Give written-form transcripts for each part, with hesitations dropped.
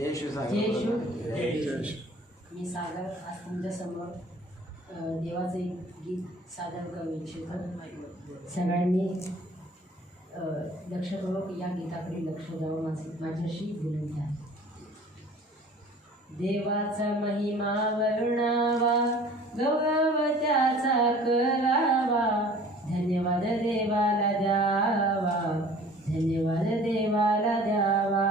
जय शिव. मी सागर आज तुमच्यासमोर देवाचं एक गीत सादर करू इच्छितो. सगळ्यांनी लक्षपूर्वक या गीताकडे लक्ष द्यावं माझ्याशी विनंती आहे. देवाचा महिमा वर्णावा, गौरवत्याचा करावा, धन्यवाद देवाला द्यावा, धन्यवाद देवाला द्यावा.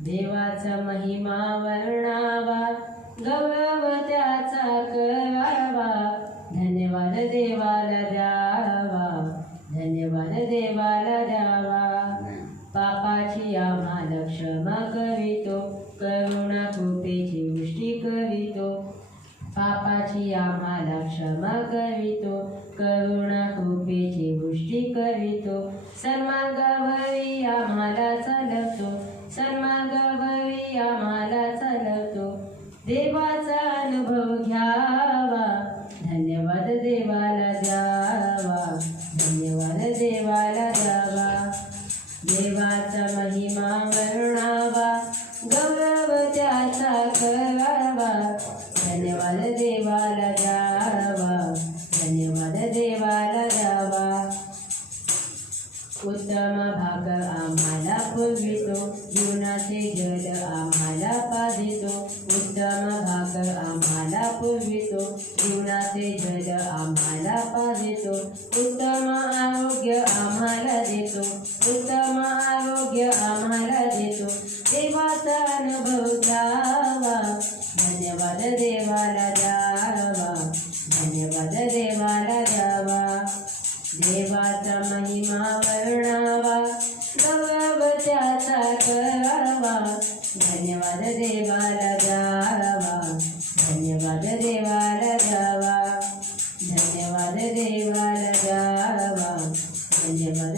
देवाचा महिमा वर्णावा, गौरवत्याचा करावा, धन्यवाद देवाला द्यावा, धन्यवाद देवाला द्यावा. पापाची आम्हाला क्षमा करीतो, करुणा कृपेची वृष्टी करीतो. पापाची आम्हाला क्षमा करीतो, करुणा कृपेची वृष्टी करीतो. सन्मार्गावरी आम्हाला चालवतो, सन्मार्गावरी आम्हाला चालवतो. देवाचा अनुभव घ्यावा, धन्यवाद देवाला द्यावा, धन्यवाद देवाला द्यावा. देवाचा महिमा वर्णावा, गौरव त्याचा करावा, धन्यवाद देवाला द्यावा, धन्यवाद देवाला द्यावा. उत्तम भाग आम्हाला पुरवितो, जीवनाचे जल आम्हाला पाजितो. उत्तम भाग आम्हाला पुरवितो, जीवनाचे जल आम्हाला पाजितो. उत्तम आरोग्य आम्हाला देतो, उत्तम आरोग्य आम्हाला देतो. देवाचा अनुभव घ्यावा, धन्यवाद देवाला द्यावा, धन्यवाद देवाला द्यावा. देवाचा महिमा वर्णावा, गौरव त्याचा करावा, धन्यवाद देवाला द्यावा, धन्यवाद देवाला द्यावा, धन्यवाद देवाला द्यावा, धन्यवाद